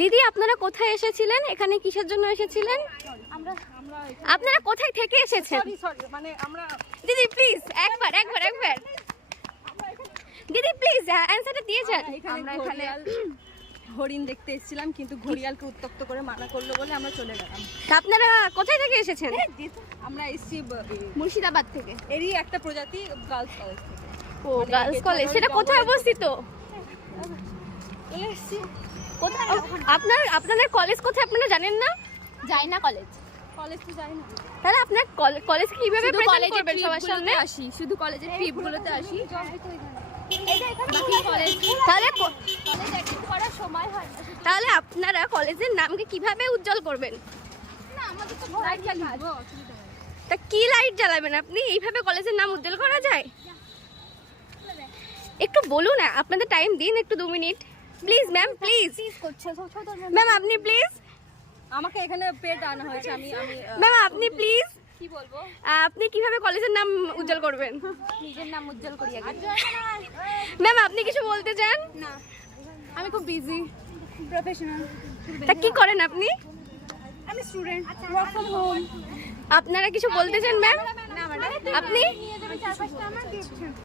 দিদি আপনারা কোথায় এসেছিলেন? এখানে কিসের জন্য এসেছিলেন? আপনারা কোথায় থেকে এসেছেন? মানে আমরা দিদি প্লিজ একবার দিদি প্লিজ অ্যানসারটা দিয়ে যান। আমরা এখানে হরিণ দেখতে এসেছিলাম, কিন্তু ঘড়িয়ালকে উত্তক্ত করে মানা করলো বলে আমরা চলে গেলাম। তা আপনারা কোথায় থেকে এসেছেন? আমরা এসেছি মুর্শিদাবাদ থেকে। এরই একটা প্রজাতি গার্লস কলেজ থেকে। ও গার্লস কলেজ, সেটা কোথায় অবস্থিত? কোথায় আপনাদের কলেজ কোথায় আপনারা জানেন না? যাই না কলেজ তো যাই না। তাহলে আপনার কলেজ কিভাবে শুধু প্রেজেন্ট কলেজের করবেন সবার সামনে? আসি, শুধু কলেজের ট্রিপগুলোতে আসি। বাকি কলেজ তাহলে কলেজ অ্যাটেন্ড করার সময় হয় না। তাহলে আপনারা কলেজের নামকে কিভাবে উজ্জ্বল করবেন? না আমাদের তো লাইট জ্বালাবো। তা কি লাইট জ্বালাবেন আপনি? এইভাবে কলেজের নাম উজ্জ্বল করা যায়? একটু বলুন না, আপনাদের টাইম দিন একটু 2 minute please ma'am, please ma'am আপনি প্লিজ, আমাকে এখানে পেট আনা হয়েছে, আমি ম্যাম আপনি প্লিজ, কি বলবো? আপনি কিভাবে কলেজের নাম উজ্জ্বল করবেন? নিজের নাম উজ্জ্বল করি আগে। ম্যাম আপনি কিছু বলতে চান? না আমি খুব বিজি প্রফেশনাল। তা কি করেন আপনি? আমি স্টুডেন্ট, ওয়ার্ক ফ্রম হোম। আপনারা কিছু বলতে চান ম্যাম? না ম্যাডাম আপনি নিয়ে যাবেন 4-5টা আমার গিফট।